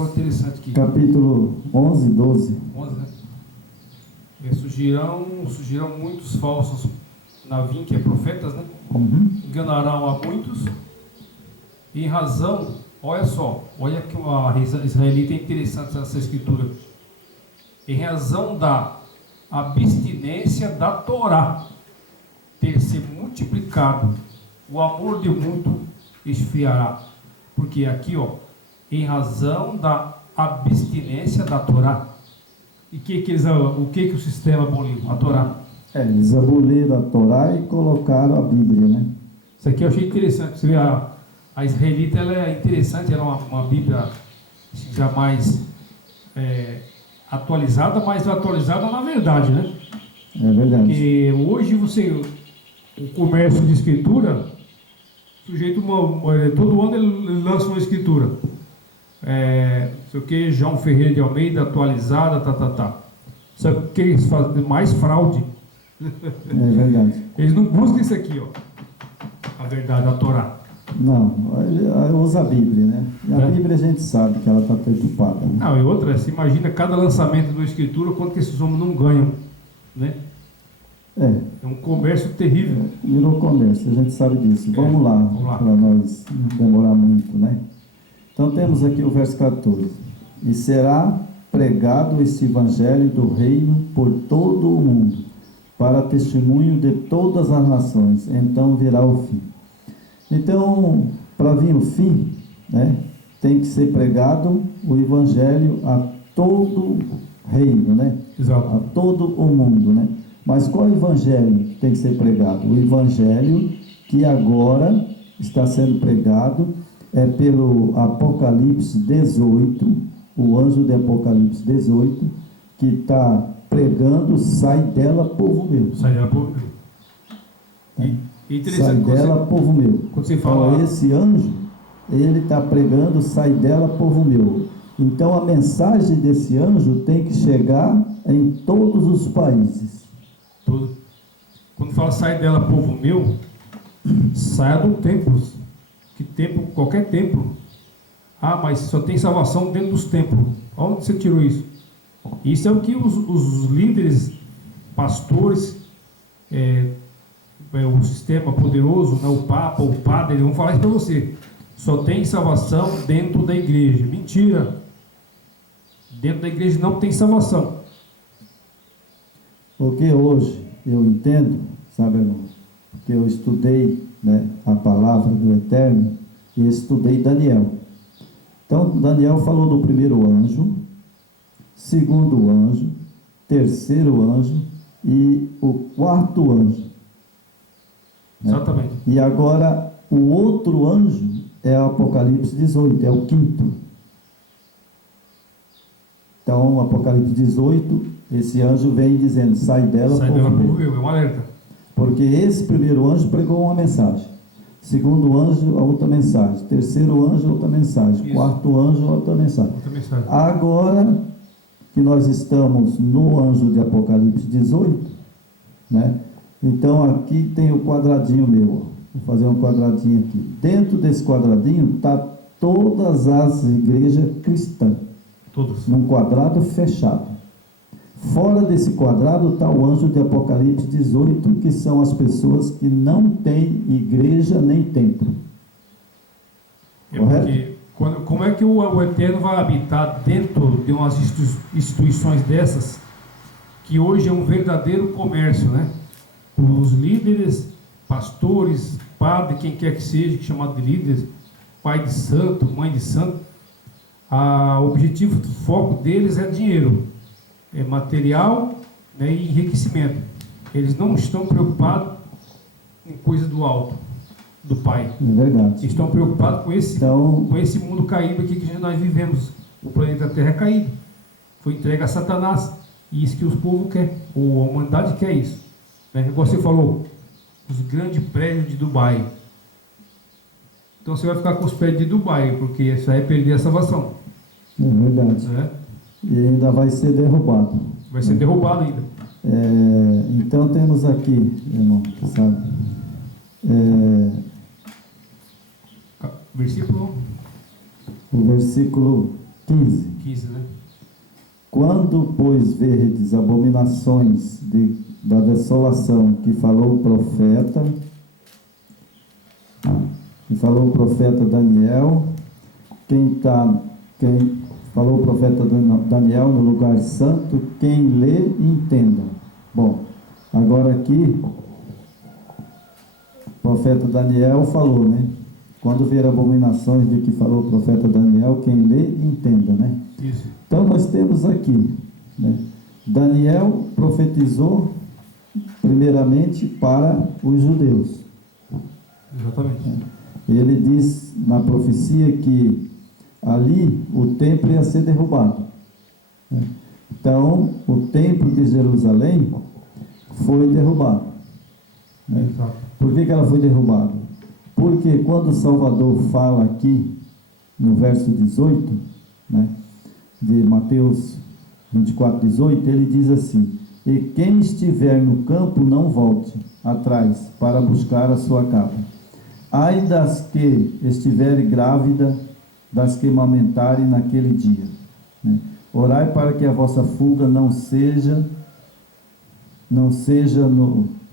negócio interessante aqui. Capítulo 11, 12. 11, né? Surgirão muitos falsos Navim, que é profetas, né? Enganarão a muitos, e em razão, olha só, olha que a israelita é interessante essa escritura, em razão da abstinência da Torá ter se multiplicado, o amor de muito esfriará. Porque aqui, ó, em razão da abstinência da Torá. E o que o sistema aboliu? A Torá. Eles aboliram a Torá e colocaram a Bíblia, né? Isso aqui eu achei interessante. Você vê, a israelita, ela é interessante, ela é uma Bíblia já mais atualizada, mas atualizada na verdade, né? É verdade. Porque hoje o comércio de escritura, o sujeito, todo ano ele lança uma escritura. Não sei o que, João Ferreira de Almeida, atualizada, Só que eles fazem mais fraude. É verdade. Eles não buscam isso aqui, ó. A verdade, a Torá. Não, ele usa a Bíblia, né? E a Bíblia a gente sabe que ela está perturbada, né? Não, e outra, você imagina cada lançamento de uma escritura, quanto que esses homens não ganham, né? É um comércio terrível. Virou comércio, a gente sabe disso. Vamos lá. Para nós não demorar muito, né? Então temos aqui o verso 14. E será pregado este evangelho do reino por todo o mundo, para testemunho de todas as nações, então virá o fim. Então, para vir o fim, né, tem que ser pregado o evangelho a todo o reino, né? Exato. A todo o mundo, né? Mas qual evangelho que tem que ser pregado? O evangelho que agora está sendo pregado é pelo Apocalipse 18, o anjo de Apocalipse 18, que está pregando: sai dela, povo meu. Sai dela, povo meu. Sai dela, povo meu. Quando você fala... Então, esse anjo, ele está pregando: sai dela, povo meu. Então, a mensagem desse anjo tem que chegar em todos os países. Quando fala sai dela, povo meu, saia do templo. Que templo? Qualquer templo. Ah, mas só tem salvação dentro dos templos. Onde você tirou isso? Isso é o que os líderes, pastores, o sistema poderoso, né, o Papa, o Padre, eles vão falar isso para você. Só tem salvação dentro da igreja. Mentira! Dentro da igreja não tem salvação. Porque hoje eu entendo, sabe, irmão, que eu estudei, né, a palavra do Eterno e estudei Daniel. Então, Daniel falou do primeiro anjo, segundo anjo, terceiro anjo e o quarto anjo. Né? Exatamente. E agora, o outro anjo é o Apocalipse 18, é o quinto. Então, o Apocalipse 18, esse anjo vem dizendo: sai dela, povo meu. É um alerta. Porque esse primeiro anjo pregou uma mensagem, segundo anjo, a outra mensagem, terceiro anjo, outra mensagem, isso. Quarto anjo, outra mensagem. Agora que nós estamos no anjo de Apocalipse 18, né? Então aqui tem o quadradinho meu, vou fazer um quadradinho aqui. Dentro desse quadradinho está todas as igrejas cristãs, todas, num quadrado fechado. Fora desse quadrado está o anjo de Apocalipse 18, que são as pessoas que não têm igreja nem templo. Correto? Como é que o Eterno vai habitar dentro de umas instituições dessas, que hoje é um verdadeiro comércio, né? Os líderes, pastores, padre, quem quer que seja, que é chamado de líderes, pai de santo, mãe de santo, o objetivo, o foco deles é dinheiro. É material, né, e enriquecimento. Eles não estão preocupados em coisa do alto, do Pai. É verdade. Estão preocupados com esse mundo caído aqui que nós vivemos. O planeta Terra é caído. Foi entregue a Satanás. E isso que os povos querem. A humanidade quer isso. Né? Você falou, os grandes prédios de Dubai. Então você vai ficar com os prédios de Dubai, porque isso aí é perder a salvação. É verdade. Né? E ainda vai ser derrubado. Vai ser derrubado ainda. Então temos aqui, irmão, sabe? Versículo? O versículo 15, né? Quando, pois, verdes abominações da desolação que falou o profeta Daniel, quem falou o profeta Daniel no lugar santo, quem lê, entenda. Bom, agora aqui, o profeta Daniel falou, né? Quando ver abominações de que falou o profeta Daniel, quem lê, entenda, né? Isso. Então nós temos aqui, né? Daniel profetizou primeiramente para os judeus. Exatamente. Ele diz na profecia que ali o templo ia ser derrubado. Então, o templo de Jerusalém foi derrubado. Exato. Por que ela foi derrubada? Porque quando o Salvador fala aqui, no verso 18, né, de Mateus 24, 18, ele diz assim: e quem estiver no campo não volte atrás para buscar a sua capa. Ai das que estiverem grávida, das que amamentarem naquele dia. Né? Orai para que a vossa fuga não seja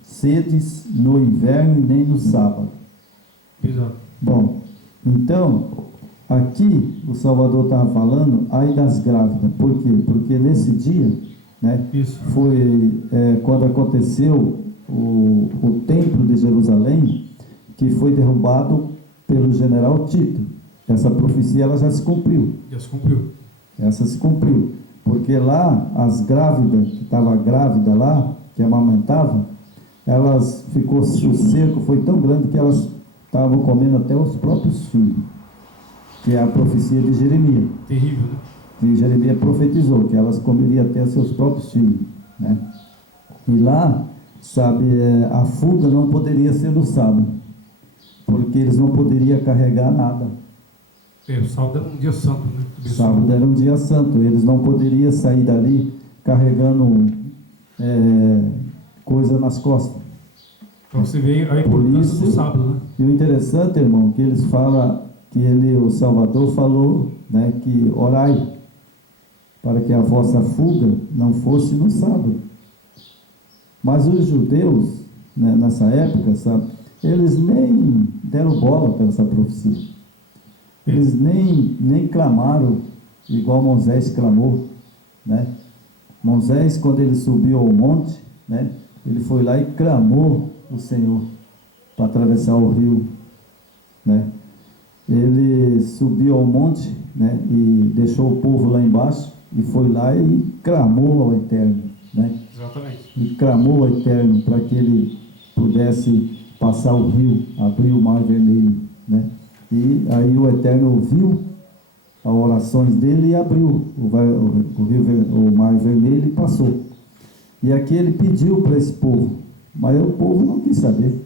sedes no inverno e nem no sábado. Exato. Bom, então, aqui o Salvador estava falando, ai das grávidas. Por quê? Porque nesse dia, né, Isso. foi quando aconteceu o templo de Jerusalém, que foi derrubado pelo general Tito. Essa profecia ela já se cumpriu. Já se cumpriu. Essa se cumpriu. Porque lá, as grávidas, que estavam grávidas lá, que amamentavam, o cerco foi tão grande que elas estavam comendo até os próprios filhos. Que é a profecia de Jeremias. Terrível, né? Que Jeremias profetizou, que elas comeriam até seus próprios filhos, né? E lá, sabe, a fuga não poderia ser no sábado, porque eles não poderiam carregar nada. O sábado era um dia santo, né? Sábado era um dia santo, eles não poderiam sair dali carregando coisa nas costas. Então você vê a importância do sábado, né? E o interessante, irmão, que eles falam, o Salvador falou, né, que orai para que a vossa fuga não fosse no sábado. Mas os judeus, né, nessa época, sabe, eles nem deram bola para essa profecia. Eles nem clamaram igual Moisés clamou, né? Moisés, quando ele subiu ao monte, né, ele foi lá e clamou o Senhor para atravessar o rio, né? Ele subiu ao monte, né, e deixou o povo lá embaixo e foi lá e clamou ao Eterno, né? Exatamente. E clamou ao Eterno para que ele pudesse passar o rio, abrir o mar vermelho, né? E aí o Eterno ouviu as orações dele e abriu o mar vermelho e passou. E aqui ele pediu para esse povo, mas o povo não quis saber.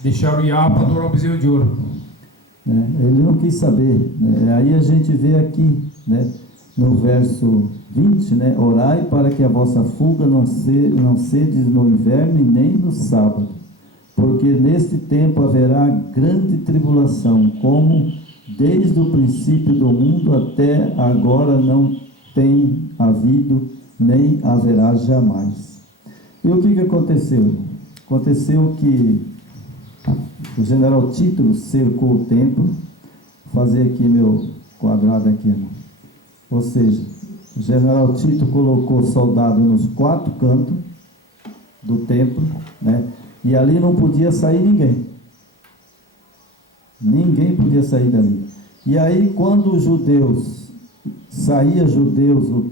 Deixaram ir para adorar o bezerro de ouro. Ele não quis saber, né? Aí a gente vê aqui, né, no verso 20, né, orai para que a vossa fuga não sedes no inverno e nem no sábado, porque neste tempo haverá grande tribulação, como desde o princípio do mundo até agora não tem havido, nem haverá jamais. E o que aconteceu? Aconteceu que o general Tito cercou o templo. Vou fazer aqui meu quadrado aqui, irmão. Ou seja, o general Tito colocou soldado nos 4 cantos do templo, né? E ali não podia sair ninguém. Ninguém podia sair dali. E aí, quando os judeus,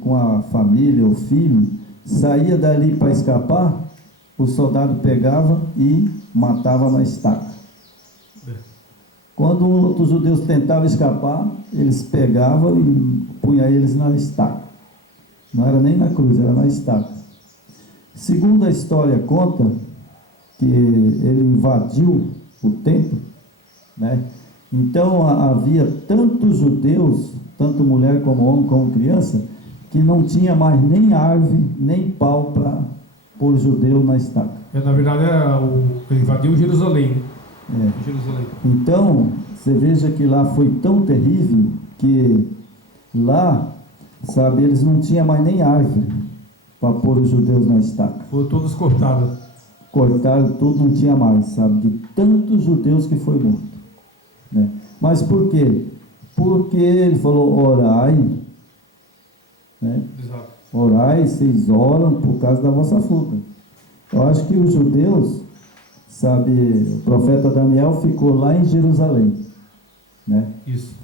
com a família, o filho, saía dali para escapar, o soldado pegava e matava na estaca. Quando outros judeus tentavam escapar, eles pegavam e punham eles na estaca. Não era nem na cruz, era na estaca. Segundo a história conta, que ele invadiu o templo, né? Então havia tantos judeus, tanto mulher como homem, como criança, que não tinha mais nem árvore, nem pau para pôr judeu na estaca. Na verdade, ele invadiu Jerusalém, né? Jerusalém. Então, você veja que lá foi tão terrível que lá, sabe, eles não tinham mais nem árvore para pôr os judeus na estaca. Foram todos cortados. Cortaram tudo, não tinha mais, sabe, de tantos judeus que foi morto, né? Mas por quê? Porque ele falou, orai, né? Exato. Orai, vocês oram por causa da vossa fuga. Eu acho que os judeus, sabe, o profeta Daniel ficou lá em Jerusalém, né? Isso.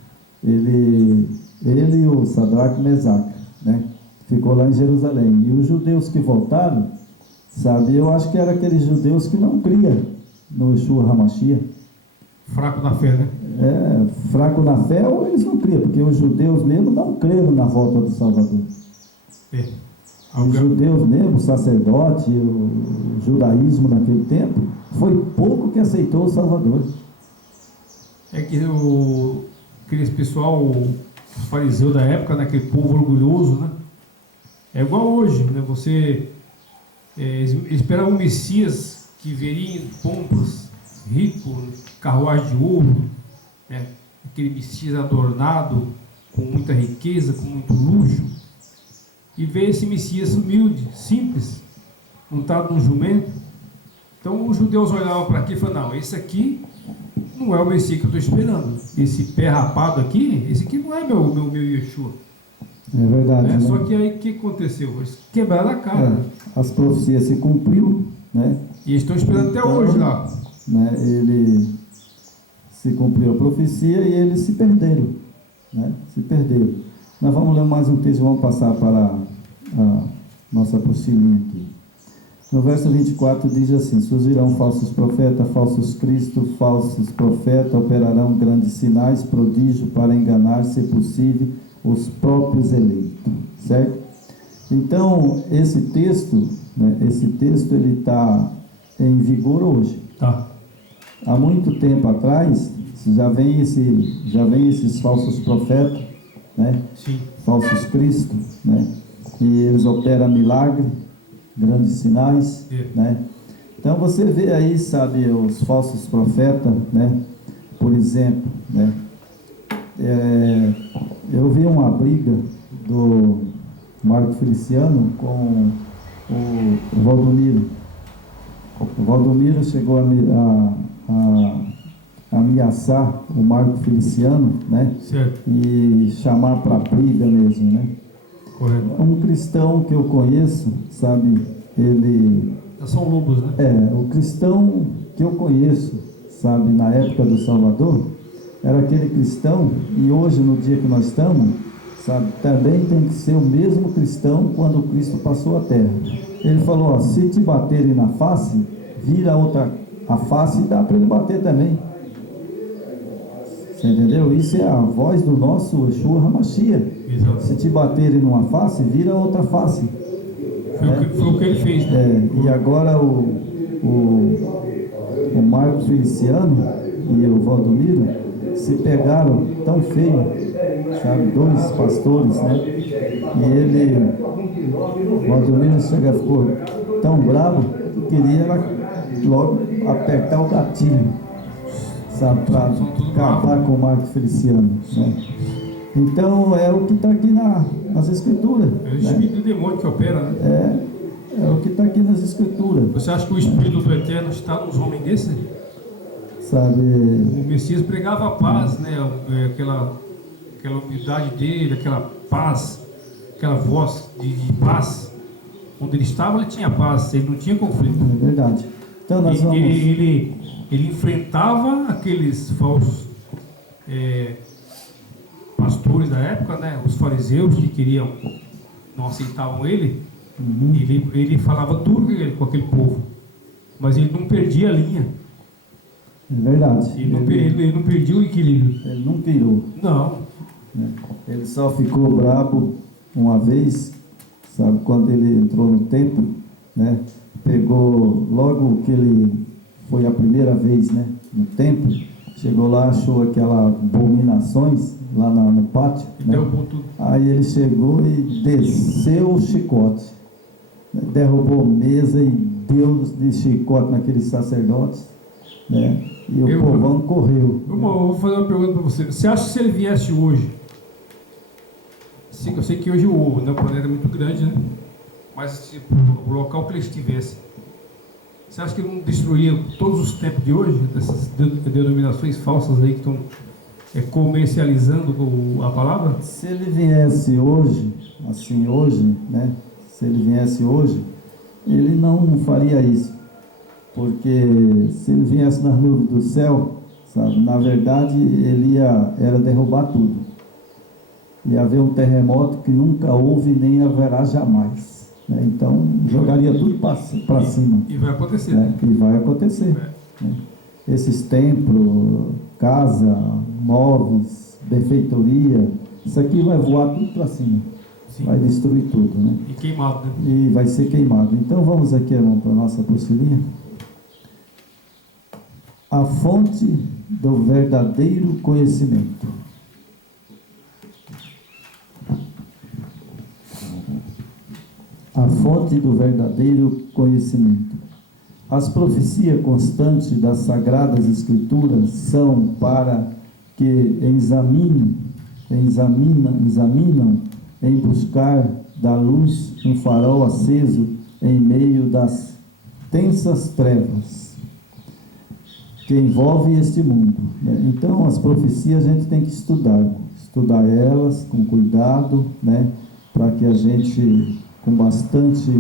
Ele e o Sadraque e Mesaque, né? Ficou lá em Jerusalém. E os judeus que voltaram, sabe, eu acho que eram aqueles judeus que não criam no Yeshua HaMashiach. Fraco na fé, né? Fraco na fé, ou eles não criam, porque os judeus mesmo não creram na volta do Salvador. Os judeus mesmo, o sacerdote, o judaísmo naquele tempo, foi pouco que aceitou o Salvador. É que aquele pessoal, os fariseus da época, né, aquele povo orgulhoso, né? É igual hoje, né? Eles esperavam um Messias que viria em pompas, rico, carruagem de ouro, né? Aquele Messias adornado, com muita riqueza, com muito luxo. E veio esse Messias humilde, simples, montado num jumento. Então os judeus olhavam para aqui e falavam, não, esse aqui não é o Messias que eu estou esperando. Esse pé rapado aqui, esse aqui não é meu Yeshua. É verdade. Né? Só que aí o que aconteceu? Eles quebraram a cara. As profecias se cumpriu, né? E eles estão esperando até hoje lá. Né? Ele se cumpriu a profecia e eles se perderam, né? Se perderam. Nós vamos ler mais um texto, vamos passar para a nossa apostilinha aqui. No verso 24 diz assim: surgirão falsos profetas, falsos cristos, falsos profetas, operarão grandes sinais, prodígio para enganar, se possível, os próprios eleitos, certo? Então, esse texto, né, ele está em vigor hoje. Tá. Há muito tempo atrás, já vem esses falsos profetas, né? Sim. Falsos cristos, né? E eles operam milagre, grandes sinais, né? Então você vê aí, sabe, os falsos profetas, né? Por exemplo, né? Eu vi uma briga do Marco Feliciano com o Valdomiro. O Valdomiro chegou a ameaçar o Marco Feliciano, né? Certo. E chamar para briga mesmo, né? Correto. Um cristão que eu conheço, sabe, ele... São lobos, né? O cristão que eu conheço, sabe, na época do Salvador, era aquele cristão, e hoje, no dia que nós estamos, sabe, também tem que ser o mesmo cristão quando Cristo passou a terra. Ele falou, ó, se te baterem na face, vira a face e dá para ele bater também. Você entendeu? Isso é a voz do nosso Yeshua HaMashiach. Exato. Se te baterem numa face, vira outra face. Foi o que ele fez, né? E agora o Marco Feliciano e o Valdomiro se pegaram tão feio, sabe? Dois pastores, né? E o Valdomiro ficou tão bravo que queria logo apertar o gatilho, sabe? Para acabar com o Marco Feliciano, né? Então é o que está aqui nas escrituras. É o espírito do demônio que opera, né? É o que está aqui nas escrituras. Você acha que o espírito do Eterno está nos homens desses? Sabe? O Messias pregava a paz, né? Aquela humildade dele, aquela paz, aquela voz de paz. Onde ele estava, ele tinha paz, ele não tinha conflito. É verdade. Então nós vamos... ele enfrentava aqueles falsos pastores da época, né? Os fariseus que não aceitavam ele. Uhum. Ele falava duro com aquele povo, mas ele não perdia a linha. É verdade. Ele não perdia o equilíbrio. Ele não pirou. Não. Ele só ficou brabo uma vez, sabe, quando ele entrou no templo, né? Pegou logo que ele foi a primeira vez, né, no templo, chegou lá, achou aquelas abominações lá no pátio, né? Aí ele chegou e desceu o chicote, né? Derrubou mesa e deu de chicote naqueles sacerdotes, né? E o povão correu. Eu vou fazer uma pergunta para você. Você acha que se ele viesse hoje, Eu sei que hoje o planeta é muito grande, né? Mas tipo, o local que ele estivesse, você acha que ele não destruiria todos os templos de hoje, dessas denominações falsas aí que estão comercializando a palavra? Se ele viesse hoje, assim, hoje, né? Se ele viesse hoje, ele não faria isso. Porque se ele viesse nas nuvens do céu, sabe, na verdade, ele era derrubar tudo. Ia haver um terremoto que nunca houve nem haverá jamais. Né? Então, jogaria tudo para cima. E vai acontecer. Né? E vai acontecer. Né? Esses templos, casa, móveis, benfeitoria, isso aqui vai voar tudo para cima. Sim. Vai destruir tudo. Né? E queimado, né? E vai ser queimado. Então, vamos aqui, irmão, para a nossa apostilinha. A fonte do verdadeiro conhecimento. A fonte do verdadeiro conhecimento. As profecias constantes das Sagradas Escrituras são para que examinam em buscar da luz um farol aceso em meio das tensas trevas que envolve este mundo. Né? Então, as profecias a gente tem que estudar elas com cuidado, né? Para que a gente, com bastante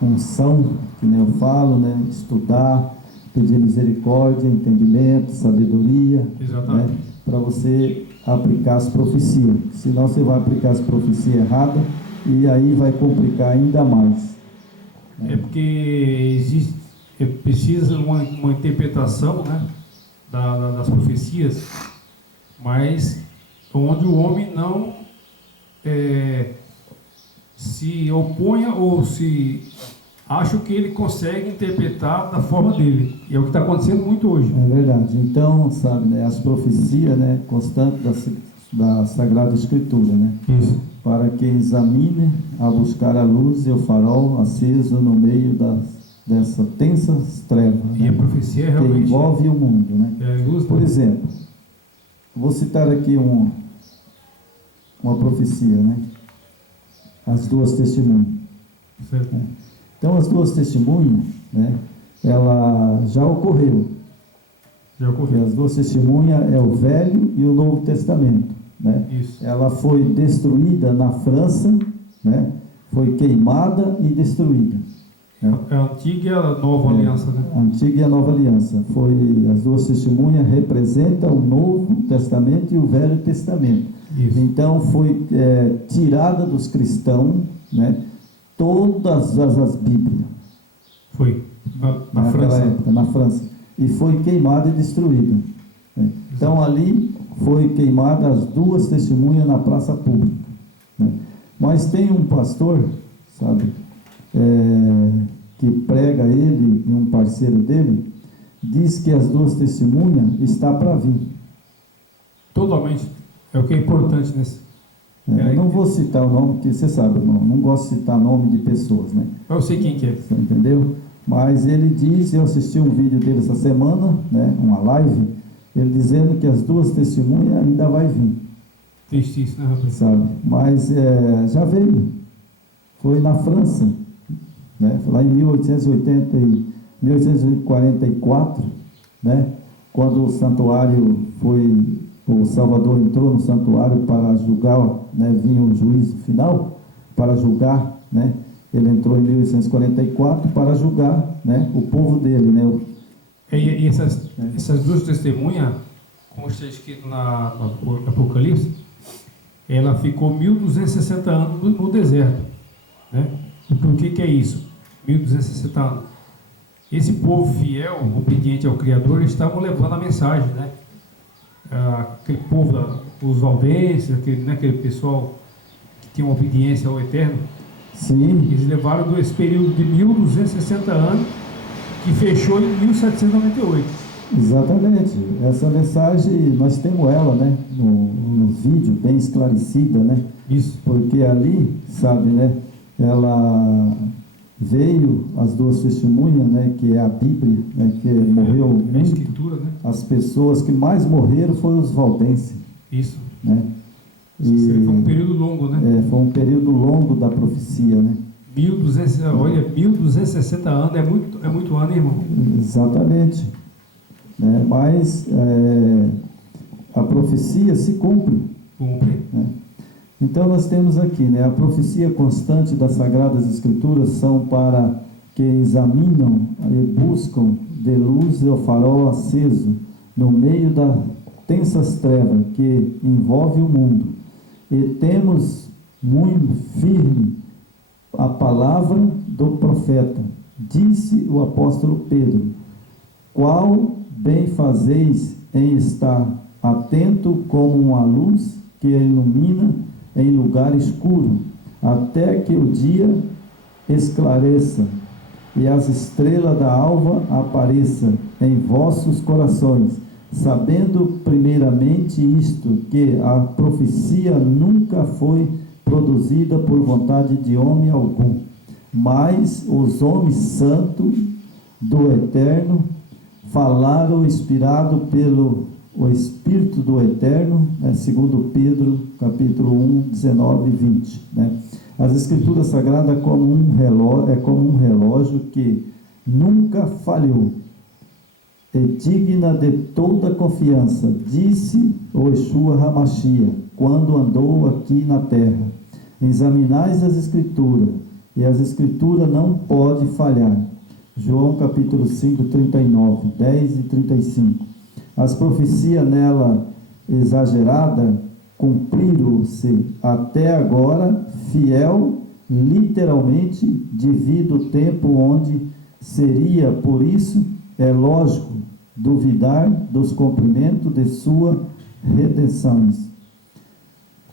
unção, que nem eu falo, né? Estudar, pedir misericórdia, entendimento, sabedoria, né? Para você aplicar as profecias. Senão você vai aplicar as profecias erradas e aí vai complicar ainda mais. Né? É porque precisa uma interpretação, né, das profecias, mas onde o homem não se oponha ou se acha que ele consegue interpretar da forma dele. E é o que está acontecendo muito hoje. É verdade. Então, sabe, né, as profecias, né, constantes da Sagrada Escritura, né? Isso. Para que examine a buscar a luz e o farol aceso no meio dessa tensas trevas, e né, a profecia é realmente que envolve o mundo, né? Luz, por exemplo, vou citar aqui uma profecia, né? As duas testemunhas. Certo. Então, as duas testemunhas, né? Ela já ocorreu. E as duas testemunhas é o Velho e o Novo Testamento, né? Isso. Ela foi destruída na França, né? Foi queimada e destruída. É a antiga e a nova aliança, né? A antiga e a nova aliança. As duas testemunhas representam o Novo Testamento e o Velho Testamento. Isso. Então foi tirada dos cristãos, né, todas as Bíblias. Foi na França. Época, na França. E foi queimada e destruída. Né? Então ali foi queimada as duas testemunhas na praça pública. Né? Mas tem um pastor, sabe? Que prega ele e um parceiro dele, diz que as duas testemunhas está para vir. Totalmente. É o que é importante nesse. Eu não vou citar o nome, porque você sabe, não gosto de citar nome de pessoas, né? Eu sei quem que é. Você entendeu? Mas ele diz, eu assisti um vídeo dele essa semana, né, uma live, ele dizendo que as duas testemunhas ainda vai vir. Triste isso, né, rapaz? Sabe? Mas já veio. Foi na França. Né? Lá em 1844, né? Quando o santuário o Salvador entrou no santuário para julgar, né? Vinha o juízo final para julgar, né? Ele entrou em 1844 para julgar, né? O povo dele, né? E essas duas testemunhas, como está escrito no Apocalipse, ela ficou 1260 anos no deserto, né? Por que é isso? 1260 anos. Esse povo fiel, obediente ao Criador, eles estavam levando a mensagem, né? Aquele povo, os valdenses, aquele pessoal que tinha uma obediência ao Eterno. Sim. Eles levaram esse período de 1260 anos, que fechou em 1798. Exatamente. Essa mensagem, nós temos ela, né? No vídeo, bem esclarecida, né? Isso. Porque ali, sabe, né? Ela veio, as duas testemunhas, né, que é a Bíblia, né, que morreu muito. A Escritura, né? As pessoas que mais morreram foram os valdenses. Isso. Né? Foi um período longo, né? Foi um período longo da profecia, né? 1260 anos é muito ano, irmão. Exatamente. Né? Mas a profecia se cumpre. Cumpre. Né? Então nós temos aqui, né? A profecia constante das Sagradas Escrituras são para que examinam e buscam de luz o farol aceso no meio das tensas trevas que envolve o mundo. E temos muito firme a palavra do profeta. Disse o apóstolo Pedro: qual bem fazeis em estar atento como uma luz que ilumina em lugar escuro, até que o dia esclareça e as estrelas da alva apareçam em vossos corações, sabendo primeiramente isto, que a profecia nunca foi produzida por vontade de homem algum, mas os homens santos do Eterno falaram inspirado pelo o Espírito do Eterno, né? Segundo Pedro, capítulo 1, 19 e 20. Né? As Escrituras Sagradas é como um relógio que nunca falhou, é digna de toda confiança, disse o Yeshua HaMashiach, quando andou aqui na terra. Examinais as Escrituras, e as Escrituras não podem falhar. João capítulo 5, 39, 10 e 35. As profecias nela exageradas cumpriram-se até agora, fiel, literalmente, devido ao tempo onde seria, por isso, é lógico duvidar dos cumprimentos de sua redenções.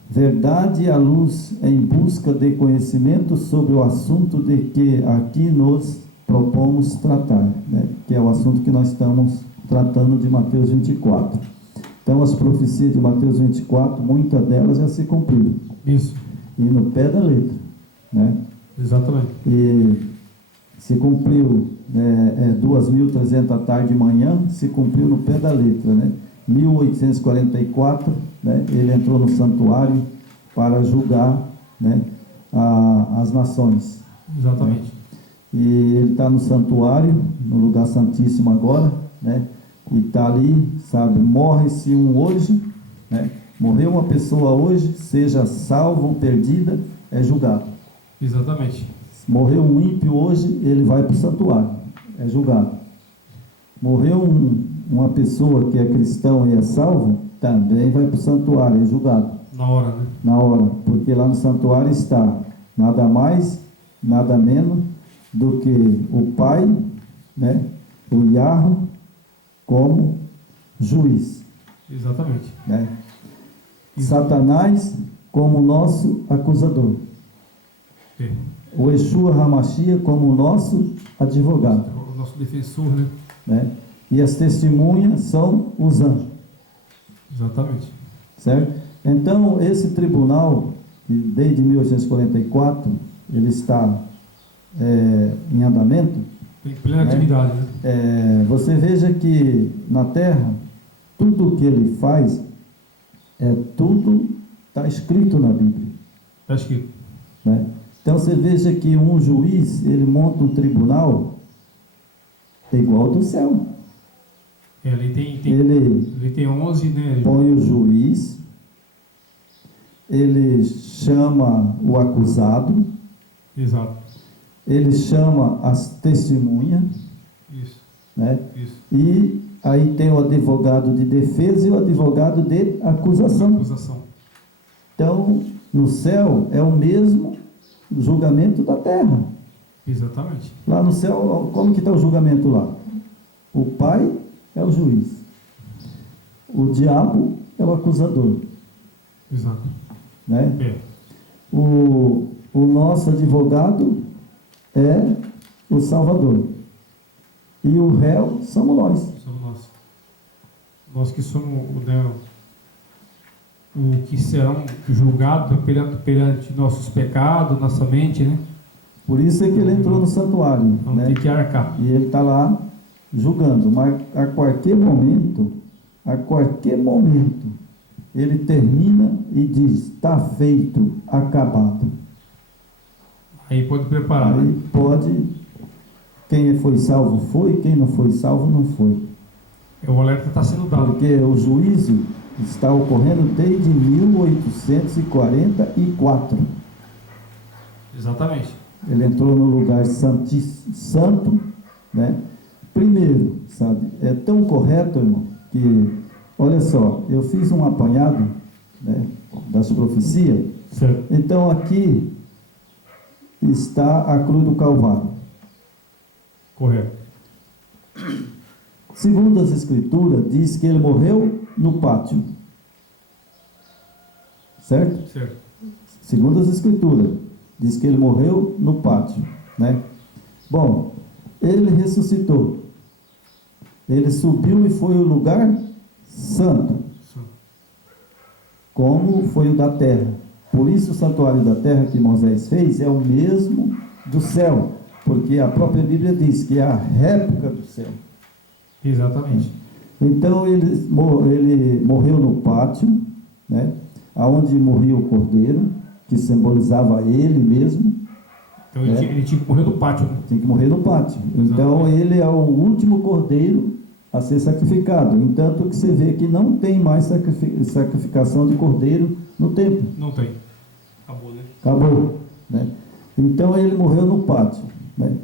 Verdade à luz em busca de conhecimento sobre o assunto de que aqui nos propomos tratar, né? Que é o assunto que nós estamos tratando de Mateus 24. Então, as profecias de Mateus 24, muitas delas já se cumpriram. Isso. E no pé da letra, né? Exatamente. E se cumpriu 2.300 à tarde e manhã, se cumpriu no pé da letra, né? 1844, né? Ele entrou no santuário para julgar, né? As nações. Exatamente. Né? E ele está no santuário, no lugar santíssimo agora, né? E está ali, sabe, morre-se um hoje, né? Morreu uma pessoa hoje, seja salvo ou perdida, é julgado. Exatamente. Morreu um ímpio hoje, ele vai para o santuário, é julgado. Morreu uma pessoa que é cristão e é salvo, também vai para o santuário, é julgado. Na hora, né? Na hora, porque lá no santuário está nada mais, nada menos do que o Pai, né? O Yahweh, como juiz. Exatamente. Né? Satanás como nosso acusador. É. O Yeshua HaMashiach como nosso advogado. O nosso defensor, né? E as testemunhas são os anjos. Exatamente. Certo? Então, esse tribunal, desde 1844, ele está em andamento. Tem plena atividade, né? Você veja que na terra, tudo o que ele faz, tudo está escrito na Bíblia. Está escrito. Né? Então você veja que um juiz, ele monta um tribunal igual ao do céu. Ele tem 11, né? Põe o juiz, ele chama o acusado. Exato. Ele chama as testemunhas. Isso. Né? Isso. E aí tem o advogado de defesa e o advogado de acusação. Então, no céu é o mesmo julgamento da terra. Exatamente. Lá no céu, como que está o julgamento lá? O Pai é o juiz. O diabo é o acusador. Exato. Né? O nosso advogado é o Salvador. E o réu somos nós. Somos nós. Nós que somos o que serão julgados perante nossos pecados, nossa mente, né? Por isso é que ele entrou no santuário. Vamos ter que arcar. E ele está lá julgando. Mas a qualquer momento, ele termina e diz: está feito, acabado. Aí pode preparar. Aí pode, quem foi salvo foi, quem não foi salvo não foi. O alerta está sendo dado. Porque o juízo está ocorrendo desde 1844. Exatamente. Ele entrou no lugar santo, né? Primeiro, sabe, é tão correto, irmão, que, olha só, eu fiz um apanhado, né, das profecias. Certo. Então aqui está a cruz do Calvário. Correto. Segundo as Escrituras, diz que ele morreu no pátio. Certo? Certo. Segundo as Escrituras, diz que ele morreu no pátio, né? Bom, ele ressuscitou. Ele subiu e foi ao lugar santo, como foi o da terra. Por isso o santuário da terra que Moisés fez é o mesmo do céu, porque a própria Bíblia diz que é a réplica do céu. Exatamente. Então ele morreu no pátio, né? Aonde morria o cordeiro, que simbolizava ele mesmo. Então ele tinha que morrer no pátio, né? Tinha que morrer no pátio. Exatamente. Então ele é o último cordeiro a ser sacrificado. Entanto que você vê que não tem mais sacrificação de cordeiro no templo. Não tem. Acabou, né? Acabou, né? Então ele morreu no pátio, né?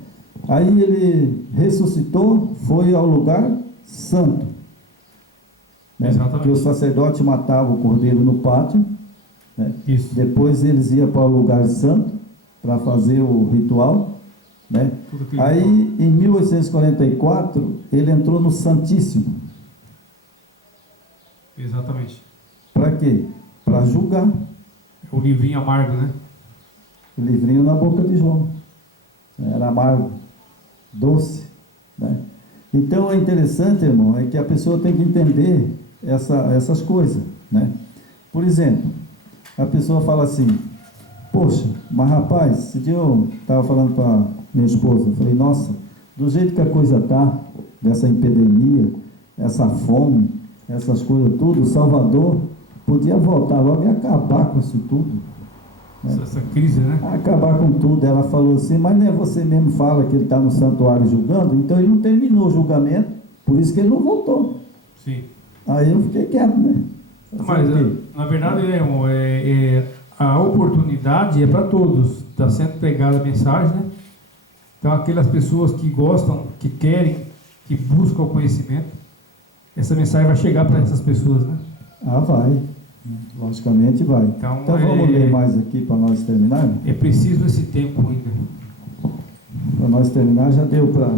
Aí ele ressuscitou, foi ao lugar santo, né? Exatamente. Porque o sacerdote matava o cordeiro no pátio, né? Isso. Depois eles iam para o lugar santo para fazer o ritual, né? Aí em 1844 ele entrou no Santíssimo. Exatamente. Para quê? Para julgar. O livrinho amargo, né? O livrinho na boca de João. Era amargo, doce, né? Então é interessante, irmão, é que a pessoa tem que entender essas coisas, né? Por exemplo, a pessoa fala assim: poxa, mas rapaz, esse dia eu estava falando para minha esposa, eu falei: nossa, do jeito que a coisa está, dessa epidemia, essa fome, essas coisas tudo, o Salvador podia voltar logo e acabar com isso tudo, né? Essa crise, né? Acabar com tudo. Ela falou assim: mas não é você mesmo fala que ele está no santuário julgando? Então ele não terminou o julgamento, por isso que ele não voltou. Sim. Aí eu fiquei quieto, né? Mas na verdade, a oportunidade é para todos. Está sendo pregada a mensagem, né? Então aquelas pessoas que gostam, que querem, que buscam o conhecimento, essa mensagem vai chegar para essas pessoas, né? Ah, vai. Logicamente vai. Então vamos ler mais aqui para nós terminar? É preciso esse tempo ainda. Para nós terminar, já deu para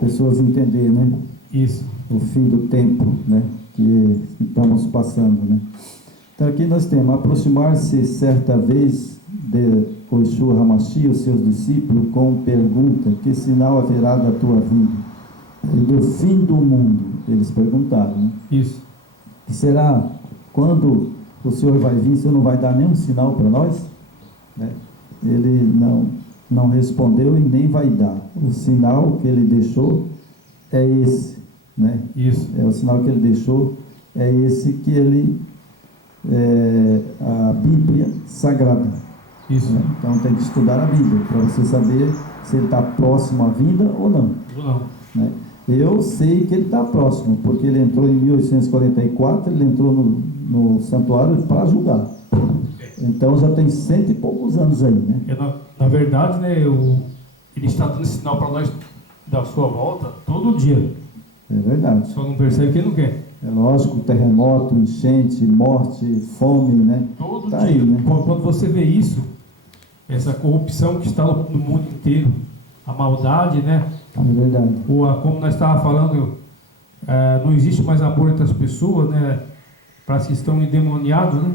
pessoas entenderem, né? Isso. O fim do tempo, né? Que estamos passando, né? Então aqui nós temos: aproximar-se certa vez de Yeshua Hamashi, os seus discípulos, com pergunta: que sinal haverá da tua vinda e do fim do mundo? Eles perguntaram, né? Isso. Que será quando o Senhor vai vir? O Senhor não vai dar nenhum sinal para nós, né? Ele não respondeu e nem vai dar. O sinal que ele deixou é esse, né? Isso. É o sinal que ele deixou, é esse que ele a Bíblia Sagrada. Isso. Né? Então tem que estudar a Bíblia para você saber se ele está próximo à vinda ou não. Ou não. Né? Eu sei que ele está próximo, porque ele entrou em 1844, ele entrou no santuário para julgar. Então já tem 100 e poucos anos aí, né? Na verdade, né, ele está dando sinal para nós da sua volta todo dia. É verdade. Só não percebe quem não quer. É lógico, terremoto, enchente, morte, fome, né? Todo tá dia. Aí, né? Quando você vê isso, essa corrupção que está no mundo inteiro, a maldade, né? É verdade. Como nós estávamos falando, não existe mais amor entre as pessoas, né? Parece que estão endemoniados, né?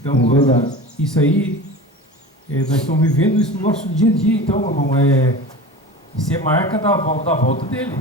Então, é verdade. Isso aí, nós estamos vivendo isso no nosso dia a dia, então, irmão, isso é marca da volta dele.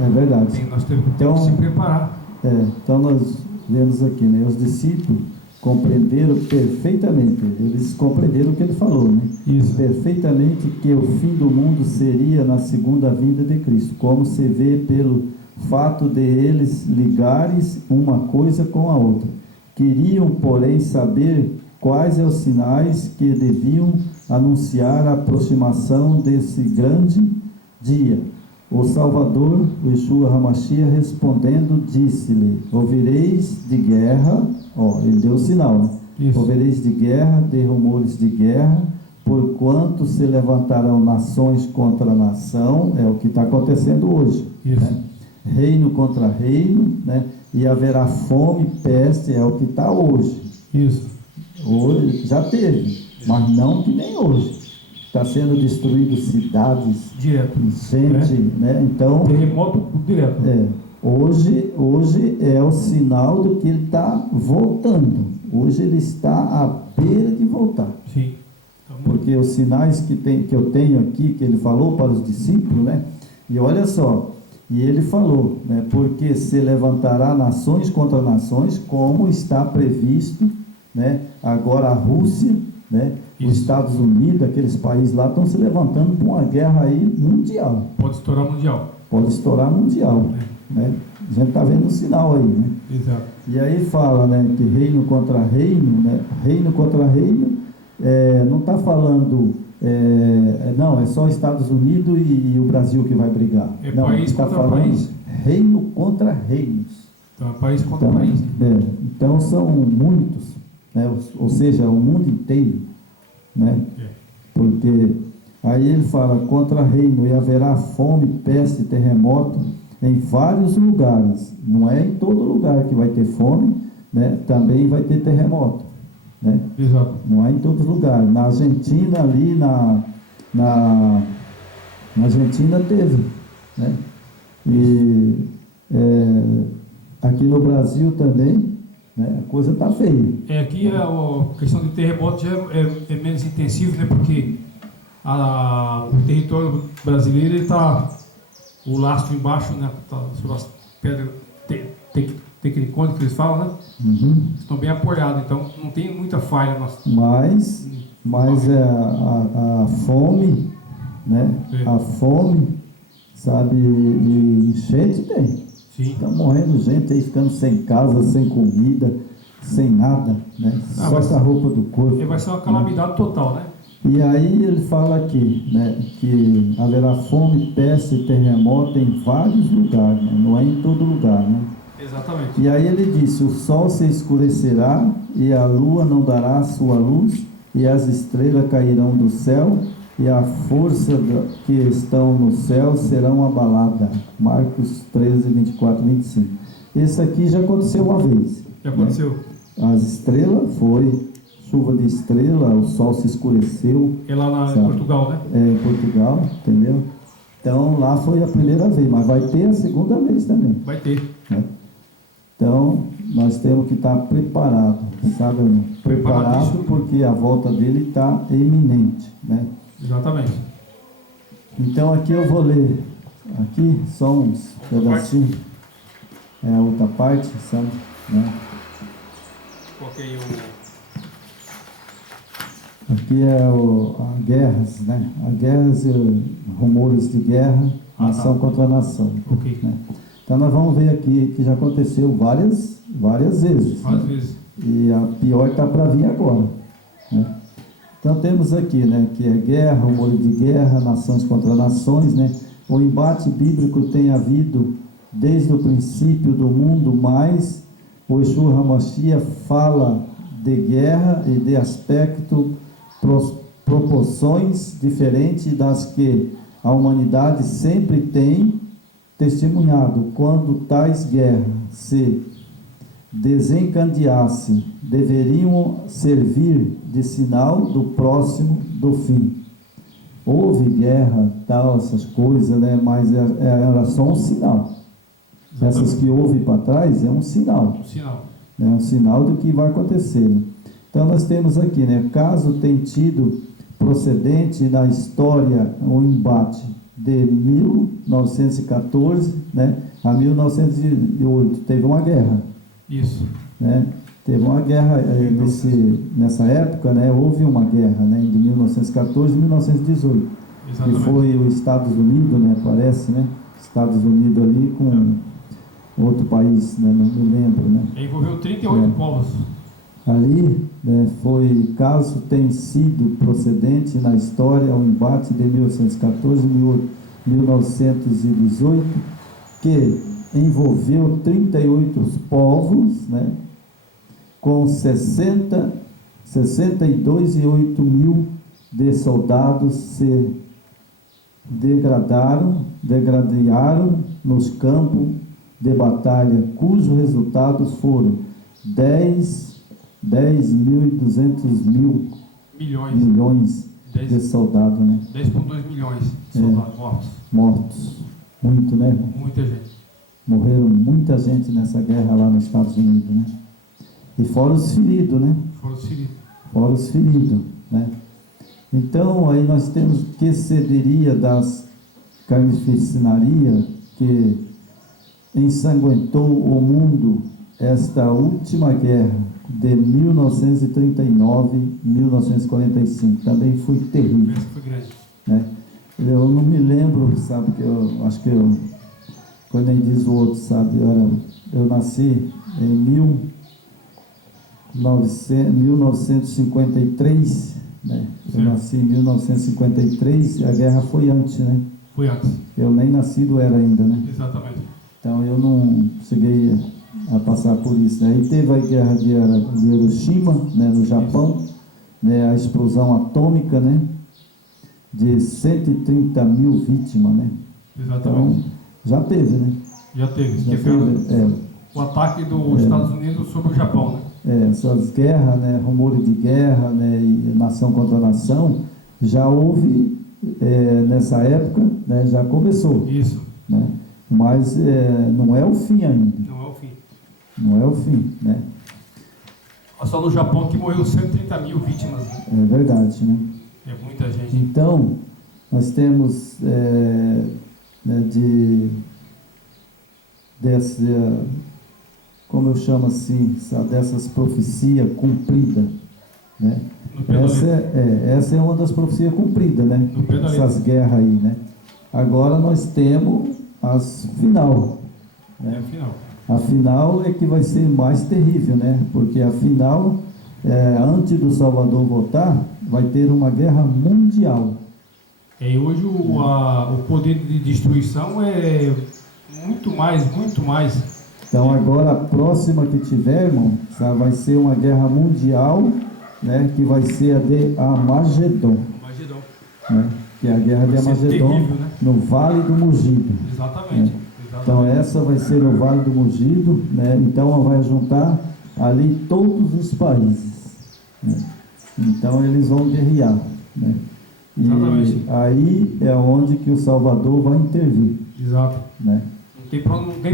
É verdade. Nós temos que se preparar. Então nós vemos aqui, né? Os discípulos compreenderam perfeitamente, eles compreenderam o que ele falou, né? Isso. Perfeitamente, que o fim do mundo seria na segunda vinda de Cristo, como se vê pelo fato de eles ligares uma coisa com a outra. Queriam, porém, saber quais os sinais que deviam anunciar a aproximação desse grande dia. O Salvador, o Yeshua HaMashiach, respondendo, disse-lhe: ouvireis de guerra, ele deu o sinal, né? Ouvireis de guerra, de rumores de guerra, porquanto se levantarão nações contra nação, é o que está acontecendo hoje, né? Reino contra reino, né? E haverá fome, peste, é o que está hoje. Isso. Hoje já teve, mas não que nem hoje. Está sendo destruído cidades, direto, gente, né? Então, terremoto direto. Hoje é o sinal do que ele está voltando. Hoje ele está à beira de voltar. Sim. Porque os sinais que eu tenho aqui, que ele falou para os discípulos, né? E olha só, e ele falou, né? Porque se levantará nações contra nações, como está previsto, né? Agora a Rússia, né? Os Estados Unidos, aqueles países lá estão se levantando para uma guerra aí mundial. Pode estourar mundial. Pode estourar mundial, né? A gente está vendo o sinal aí, né? Exato. E aí fala, né, que reino contra reino, né? Reino contra reino, não está falando, não, é só Estados Unidos e o Brasil que vai brigar. Não, país está contra falando país. Reino contra reinos. Então é país contra país. Então são muitos, né? Ou seja, o mundo inteiro, né? Porque aí ele fala contra reino, e haverá fome, peste, terremoto em vários lugares. Não é em todo lugar que vai ter fome, né? Também vai ter terremoto, né? Exato. Não é em todos os lugares. Na Argentina ali, na Argentina teve, né? E aqui no Brasil também, né? A coisa está feia. Aqui a questão de terremoto já é menos intensivo, né? Porque o território brasileiro está o lastro embaixo, né? Tá sobre as pedras tectônicas que eles falam, né? Estão bem apoiados, então não tem muita falha. Mas a fome, né? A fome, sabe, e enchente tem. Está morrendo gente aí, ficando sem casa, sem comida, sem nada, né? Só com a roupa do corpo. Vai ser uma calamidade total, né? E aí ele fala aqui, né, que haverá fome, peste e terremoto em vários lugares, né? Não é em todo lugar, né? Exatamente. E aí ele disse: o sol se escurecerá e a lua não dará sua luz e as estrelas cairão do céu e a força que estão no céu serão abalada. Marcos 13, 24, 25. Isso aqui já aconteceu uma vez. Já aconteceu. Né? As estrelas foi chuva de estrela, o sol se escureceu. É lá em Portugal, né? Em Portugal, entendeu? Então lá foi a primeira vez, mas vai ter a segunda vez também. Vai ter. Né? Então nós temos que estar preparados, sabe, irmão? Preparado, porque a volta dele está iminente, né? Exatamente. Então aqui eu vou ler aqui só uns pedacinhos. É a outra parte, sabe? Né? Coloquei Aqui é a guerras, né? A guerras e rumores de guerra, nação contra nação. Né? Então nós vamos ver aqui que já aconteceu várias vezes. Várias vezes. E a pior está para vir agora. Né? Então temos aqui, né, que é guerra, rumores de guerra, nações contra nações, né? O embate bíblico tem havido desde o princípio do mundo, mas o Yeshua HaMashiach fala de guerra e de aspecto, proporções diferentes das que a humanidade sempre tem testemunhado. Quando tais guerras se desencadeassem, deveriam servir de sinal do próximo do fim. Houve guerra, tal, essas coisas, né? Mas era só um sinal. Exatamente. Essas que houve para trás é um sinal. É um sinal do que vai acontecer. Né? Então nós temos aqui, né? Caso tem tido procedente na história um embate de 1914, né, a 1908, teve uma guerra. Isso. Né? Teve uma guerra nessa época, né? Houve uma guerra, né? De 1914 e 1918. Exatamente. Que foi os Estados Unidos, né? Parece, né? Estados Unidos ali outro país, né? Não me lembro, né? Envolveu 38 povos. Ali, né, foi caso tem sido procedente na história o embate de 1814 e 1918, que envolveu 38 povos, né, com 62,8 mil de soldados se degradaram nos campos de batalha, cujos resultados foram 10.200 milhões de soldados, né? 10,2 milhões de soldados mortos. Muito, né? Muita gente. Morreram muita gente nessa guerra lá nos Estados Unidos, né? E fora os feridos, né? Fora os feridos, né? Então, aí nós temos que cederia das carnificinaria que ensanguentou o mundo esta última guerra de 1939-1945. Também foi terrível. Foi grande. Né? Eu não me lembro, sabe, que eu acho que quando ele diz o outro, sabe, eu nasci em 1953, né? Eu nasci em 1953 e a guerra foi antes, né? Foi antes. Eu nem nascido era ainda, né? Exatamente. Então eu não cheguei a passar por isso, né? E teve a guerra de Hiroshima, né, no Japão, né, a explosão atômica, né, de 130 mil vítimas, né? Exatamente. Então, já teve, né? Já teve. Já teve, o ataque dos Estados Unidos sobre o Japão, né? Essas guerras, né, rumores de guerra, né, e nação contra nação, já houve nessa época, né, já começou. Isso. Né? Mas não é o fim ainda. Não é o fim. Não é o fim, né? Só no Japão que morreu 130 mil vítimas. Né? É verdade, né? É muita gente. Então, nós temos como eu chamo assim, sabe, dessas profecias cumpridas, né? Essa é uma das profecias cumpridas, né? Essas guerras aí, né? Agora nós temos as final, né? A final é que vai ser mais terrível, né? Porque a final, antes do Salvador voltar, vai ter uma guerra mundial. E hoje o poder de destruição é muito mais. Então agora a próxima que tiver, irmão, sabe, vai ser uma guerra mundial, né? Que vai ser a de Armagedon. Né? Que é a guerra de Armagedon, terrível, né? No Vale do Mugido. Exatamente. Né? Então essa vai ser no Vale do Mugido, né? Então vai juntar ali todos os países, né? Então eles vão guerrear, né? E aí é onde que o Salvador vai intervir. Exato. Né? Não tem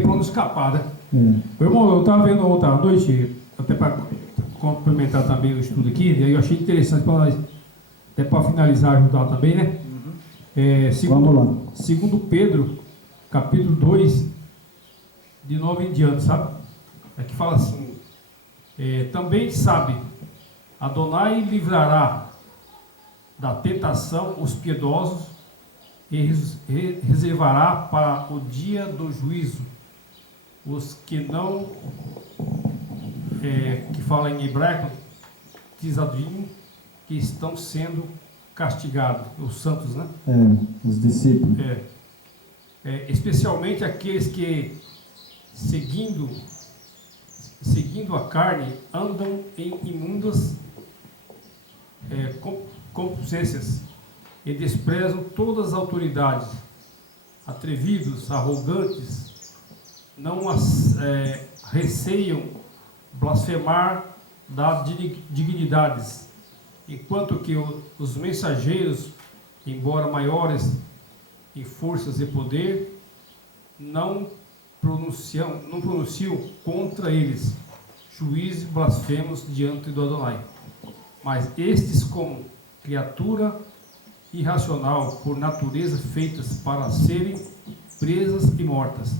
pra onde escapar, né? Meu irmão, eu estava vendo ontem à noite, até para complementar também o estudo aqui, e aí eu achei interessante para nós, até para finalizar, ajudar também, né? Vamos lá. Segundo Pedro, capítulo 2, de 9 em diante, sabe? Aqui fala assim, também sabe, Adonai livrará da tentação os piedosos e reservará para o dia do juízo os que não, que fala em hebraico, Tzadim, que estão sendo castigados, os santos, né? Os discípulos. Especialmente aqueles que, seguindo a carne, andam em imundas concupiscências e desprezam todas as autoridades, atrevidos, arrogantes, não receiam blasfemar das dignidades, enquanto que os mensageiros, embora maiores em forças e poder, não pronunciam contra eles juízes blasfemos diante do Adonai. Mas estes, como criatura irracional, por natureza feitas para serem presas e mortas,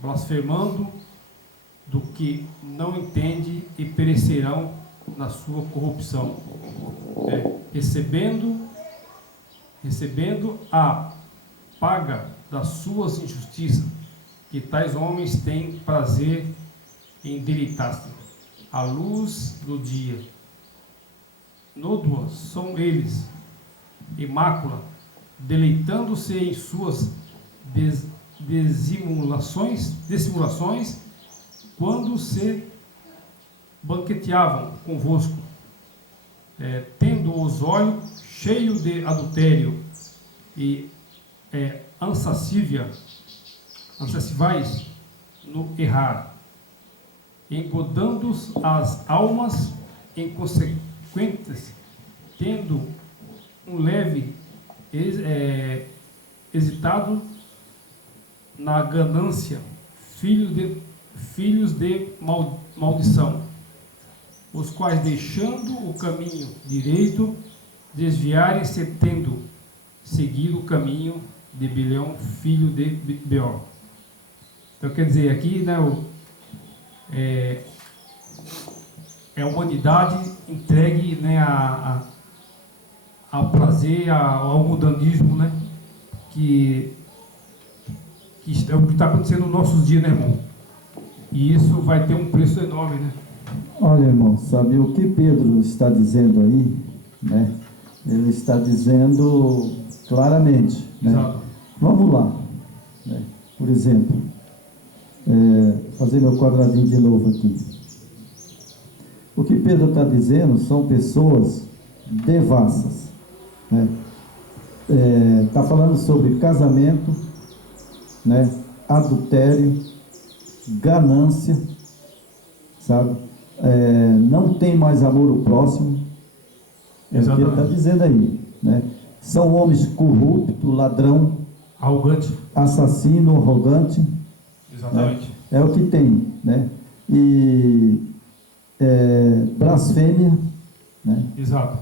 blasfemando do que não entende e perecerão na sua corrupção, recebendo a paga das suas injustiças, que tais homens têm prazer em deleitar-se à luz do dia. Nódoas são eles, e mácula, deleitando-se em suas dissimulações, quando se banqueteavam convosco, tendo os olhos cheios de adultério e ansassivais no errar, engodando as almas inconsequentes, tendo um leve hesitado na ganância, filhos de maldição, os quais, deixando o caminho direito, desviarem-se, tendo seguido o caminho de Bileão, filho de Beor. Então, quer dizer, aqui, né, a humanidade entregue, né, ao prazer, ao mundanismo, né, que é o que está acontecendo nos nossos dias, né, irmão? E isso vai ter um preço enorme, né? Olha, irmão, sabe o que Pedro está dizendo aí, né? Ele está dizendo claramente, né? Exato. Vamos lá, né? Por exemplo, fazer meu quadradinho de novo aqui. O que Pedro está dizendo são pessoas devassas, né? Está falando sobre casamento, né? Adultério, ganância, sabe? Não tem mais amor ao próximo. É o que ele está dizendo aí, né? São homens corruptos, ladrão, arrogante, assassino, arrogante. Exatamente. Né? É o que tem, né? E blasfêmia, né? Exato.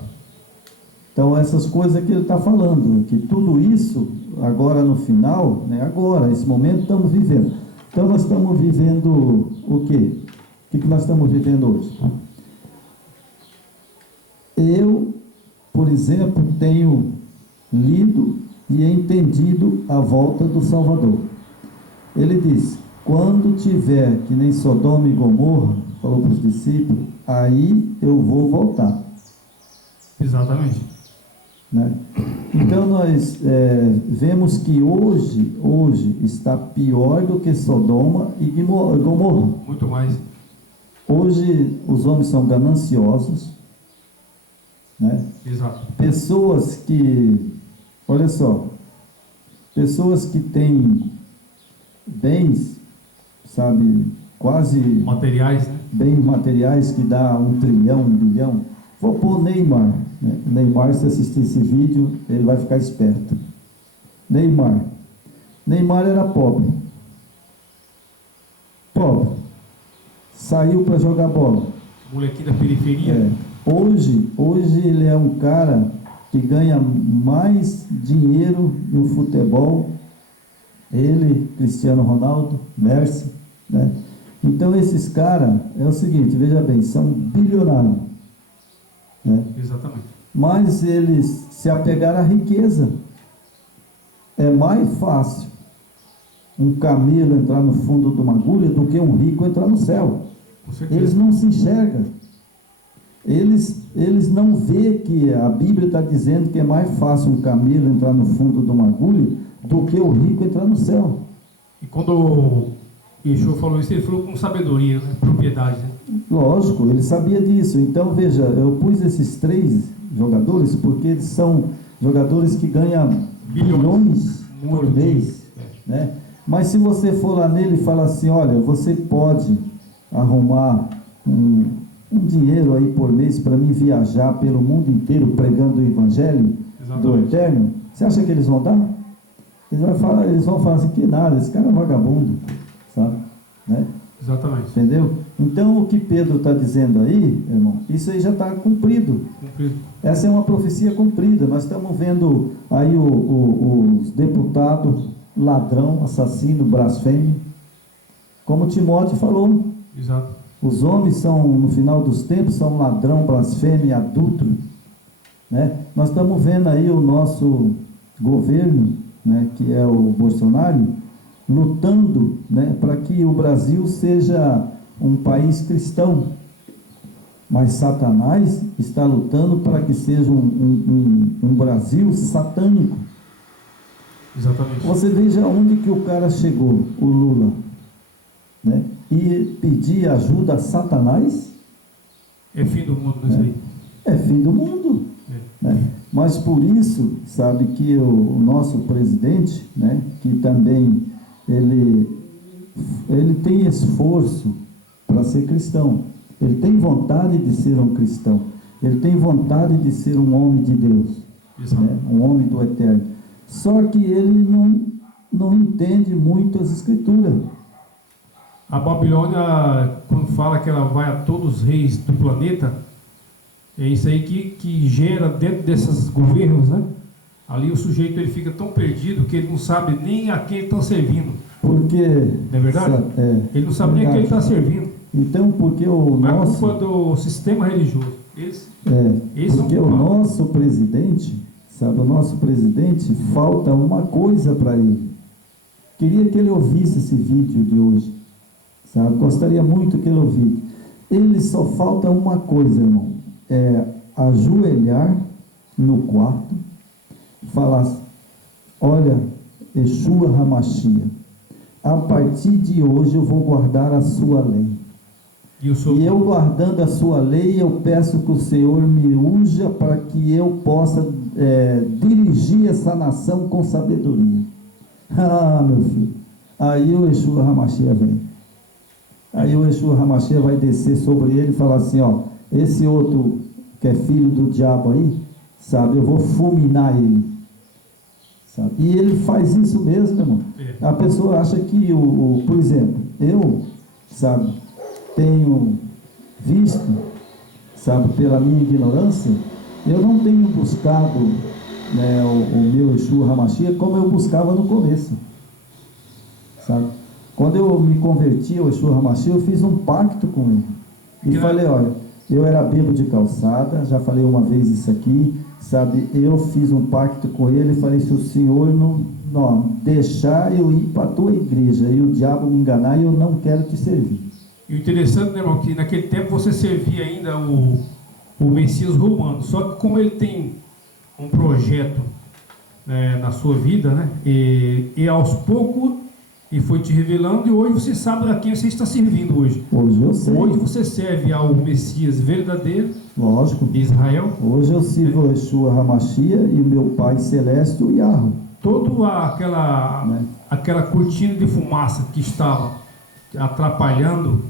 Então essas coisas que ele está falando, que tudo isso agora no final, né? Agora, esse momento estamos vivendo. Então nós estamos vivendo o quê? O que nós estamos vivendo hoje? Eu, por exemplo, tenho lido e entendido a volta do Salvador. Ele diz: quando tiver que nem Sodoma e Gomorra, falou para os discípulos, aí eu vou voltar. Exatamente. Né? Então nós vemos que hoje está pior do que Sodoma e Gomorra. Muito mais. Hoje os homens são gananciosos, né? Exato. Pessoas que, olha só, pessoas que têm bens, sabe, quase materiais, né? Bens materiais que dá 1 trilhão, 1 bilhão. Vou pôr Neymar, né? Neymar, se assistir esse vídeo, ele vai ficar esperto. Neymar era pobre, saiu para jogar bola, molequinho da periferia. Hoje ele é um cara que ganha mais dinheiro no futebol, ele, Cristiano Ronaldo, Messi, né? Então esses caras, é o seguinte, veja bem, são bilionários, né? Exatamente. Mas eles se apegaram à riqueza. É mais fácil um camelo entrar no fundo de uma agulha do que um rico entrar no céu. Eles não se enxergam. Eles não vê que a Bíblia está dizendo que é mais fácil um camelo entrar no fundo de uma agulha do que o rico entrar no céu. E quando o Yeshua falou isso, ele falou com sabedoria, né? Propriedade, né? Lógico, ele sabia disso. Então veja, eu pus esses 3 jogadores porque eles são jogadores que ganham bilhões por mês, né? Mas se você for lá nele e falar assim, olha, você pode arrumar um dinheiro aí por mês para mim viajar pelo mundo inteiro pregando o Evangelho do Eterno, você acha que eles vão dar? Eles vão falar assim, que nada, esse cara é vagabundo, sabe? Né? Exatamente. Entendeu? Então o que Pedro está dizendo aí, irmão, isso aí já está cumprido. Essa é uma profecia cumprida. Nós estamos vendo aí os deputados ladrão, assassino, blasfêmio, como Timóteo falou. Exato. Os homens são, no final dos tempos, são ladrão, blasfêmio, adúltero, né? Nós estamos vendo aí o nosso governo, né, que é o Bolsonaro, lutando, né, para que o Brasil seja um país cristão, mas Satanás está lutando para que seja um Brasil satânico. Exatamente. Você veja onde que o cara chegou, o Lula, né, e pedir ajuda a Satanás. É fim do mundo isso aí. É fim do mundo. Né? Mas por isso, sabe, que o nosso presidente, né, que também ele tem esforço para ser cristão, ele tem vontade de ser um cristão, ele tem vontade de ser um homem de Deus, né, um homem do Eterno, só que ele não entende muito as Escrituras. A Babilônia, quando fala que ela vai a todos os reis do planeta, é isso aí que gera dentro desses governos, né? Ali o sujeito ele fica tão perdido que ele não sabe nem a quem ele está servindo. Porque... Não é verdade? Ele não sabe nem a quem ele está servindo. Então, porque o Não nosso... é culpa do sistema religioso. Porque o nosso presidente, sabe, o nosso presidente, falta uma coisa para ele. Queria que ele ouvisse esse vídeo de hoje, sabe? Gostaria muito que ele ouvisse. Ele só falta uma coisa, irmão. Ajoelhar no quarto, falar: olha, Yeshua Hamashia, a partir de hoje eu vou guardar a sua lei. E eu guardando a sua lei, eu peço que o Senhor me unja para que eu possa dirigir essa nação com sabedoria. Ah, meu filho, aí o Yeshua Hamashia vem. Aí o Yeshua Hamashia vai descer sobre ele e falar assim: ó, esse outro que é filho do diabo aí, sabe, eu vou fulminar ele, sabe? E ele faz isso mesmo, irmão. A pessoa acha que, por exemplo, eu, sabe, tenho visto, sabe, pela minha ignorância, eu não tenho buscado, né, o meu Yeshua Hamashia como eu buscava no começo, sabe? Quando eu me converti ao Yeshua Hamashia, eu fiz um pacto com ele e falei: olha, eu era bêbado de calçada, já falei uma vez isso aqui, sabe, eu fiz um pacto com ele e falei: se o Senhor não deixar eu ir para a tua igreja e o diabo me enganar, eu não quero te servir. E o interessante, né, irmão, que naquele tempo você servia ainda o Messias romano, só que como ele tem um projeto na sua vida, né, e aos poucos e foi te revelando, e hoje você sabe a quem você está servindo hoje. Hoje eu sei. Hoje você serve ao Messias verdadeiro. Lógico. De Israel. Hoje eu sirvo o Yeshua Hamashia e o meu Pai Celeste, o Yahweh. Toda aquela cortina de fumaça que estava atrapalhando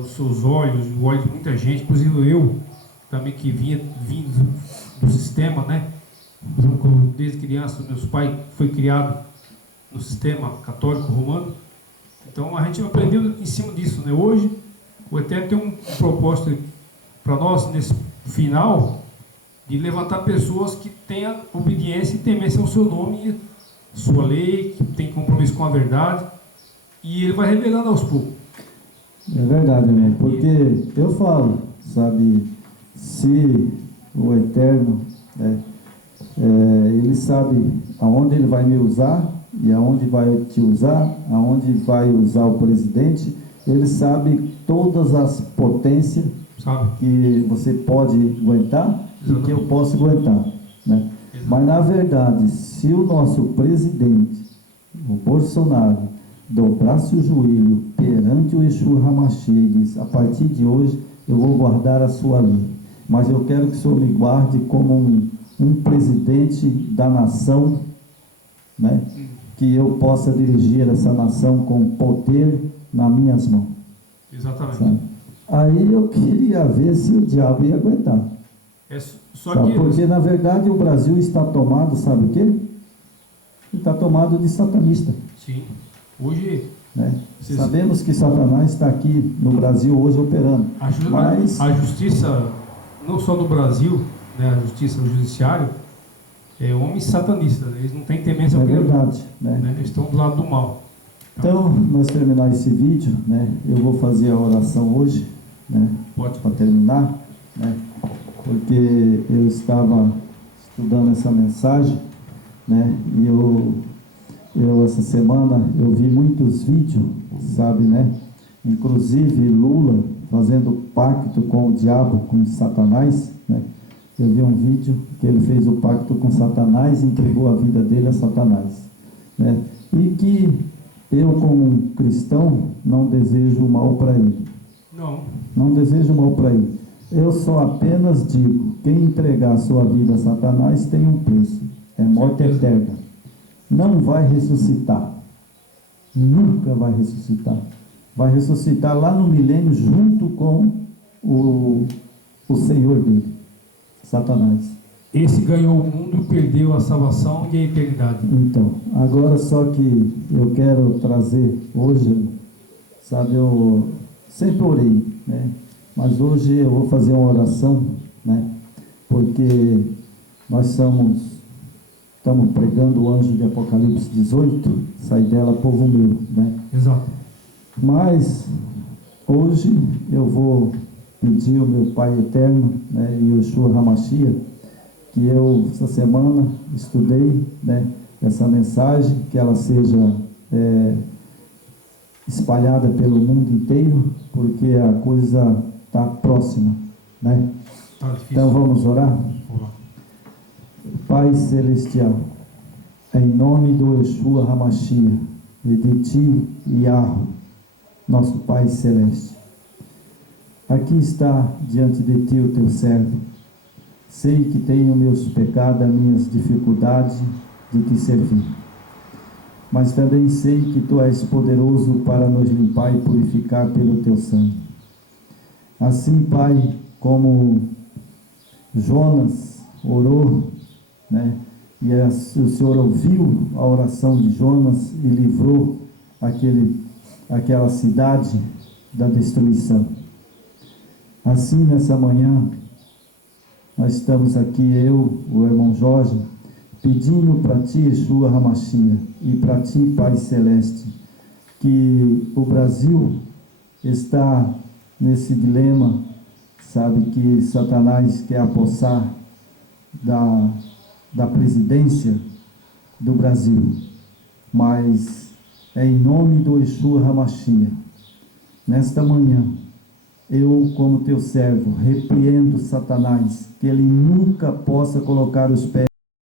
os seus olhos, o olho de muita gente, inclusive eu, também que vindo do sistema, né? Desde criança, meus pais foi criado no sistema católico romano, então a gente aprendeu em cima disso, né? Hoje o Eterno tem um propósito para nós nesse final de levantar pessoas que tenham obediência e temência ao seu nome e sua lei, que tem compromisso com a verdade, e ele vai revelando aos poucos. É verdade, irmão, porque eu falo, sabe, se o Eterno ele sabe aonde ele vai me usar e aonde vai te usar, aonde vai usar o presidente, ele sabe todas as potências que você pode aguentar e que eu posso aguentar, né? Mas na verdade, se o nosso presidente, o Bolsonaro, dobrasse o joelho perante o Yeshua Hamashia e diz: a partir de hoje eu vou guardar a sua lei, mas eu quero que o Senhor me guarde como um presidente da nação, né? Que eu possa dirigir essa nação com poder nas minhas mãos. Exatamente. Sabe? Aí eu queria ver se o diabo ia aguentar. Porque na verdade o Brasil está tomado, sabe o quê? Ele está tomado de satanista. Sim. Hoje, né? Sabemos que Satanás está aqui no Brasil hoje operando. Mas a justiça, não só do Brasil, né, a justiça, o judiciário, é homens satanistas, eles não têm temência ao Criador. Verdade, né? Eles estão do lado do mal. Então, nós terminar esse vídeo, né, eu vou fazer a oração hoje, né, para terminar, né, porque eu estava estudando essa mensagem, né, e eu essa semana, eu vi muitos vídeos, sabe, né? Inclusive Lula fazendo pacto com o diabo, com Satanás, né? Eu vi um vídeo que ele fez o pacto com Satanás e entregou a vida dele a Satanás, né? E que eu, como um cristão, não desejo mal para ele. Não desejo mal para ele. Eu só apenas digo, quem entregar a sua vida a Satanás tem um preço, é morte eterna. Não vai ressuscitar, nunca vai ressuscitar. Vai ressuscitar lá no milênio junto com o Senhor dele, Satanás. Esse ganhou o mundo, perdeu a salvação e a eternidade. Então, agora só que eu quero trazer hoje, sabe, eu sempre orei, né? Mas hoje eu vou fazer uma oração, né? Porque nós estamos pregando o anjo de Apocalipse 18, sai dela, povo meu, né? Exato. Mas hoje eu vou pedir ao meu Pai Eterno, né, e Yeshua Hamashia, que eu essa semana estudei, né, essa mensagem, que ela seja espalhada pelo mundo inteiro, porque a coisa está próxima, né? Tá difícil. Então vamos orar? Vamos lá. Pai Celestial, em nome do Yeshua Hamashia e de Ti, Yahweh, nosso Pai Celeste, aqui está diante de Ti o Teu servo. Sei que tenho meus pecados, minhas dificuldades de Te servir, mas também sei que Tu és poderoso para nos limpar e purificar pelo Teu sangue. Assim, Pai, como Jonas orou, né? E o Senhor ouviu a oração de Jonas e livrou aquela cidade da destruição. Assim, nessa manhã, nós estamos aqui, eu, o irmão Jorge, pedindo para Ti, Yeshua Hamashia, e para Ti, Pai Celeste, que o Brasil está nesse dilema, sabe, que Satanás quer apossar da presidência do Brasil, mas é em nome do Yeshua Hamashia, nesta manhã, eu, como Teu servo, repreendo Satanás, que ele nunca possa colocar os pés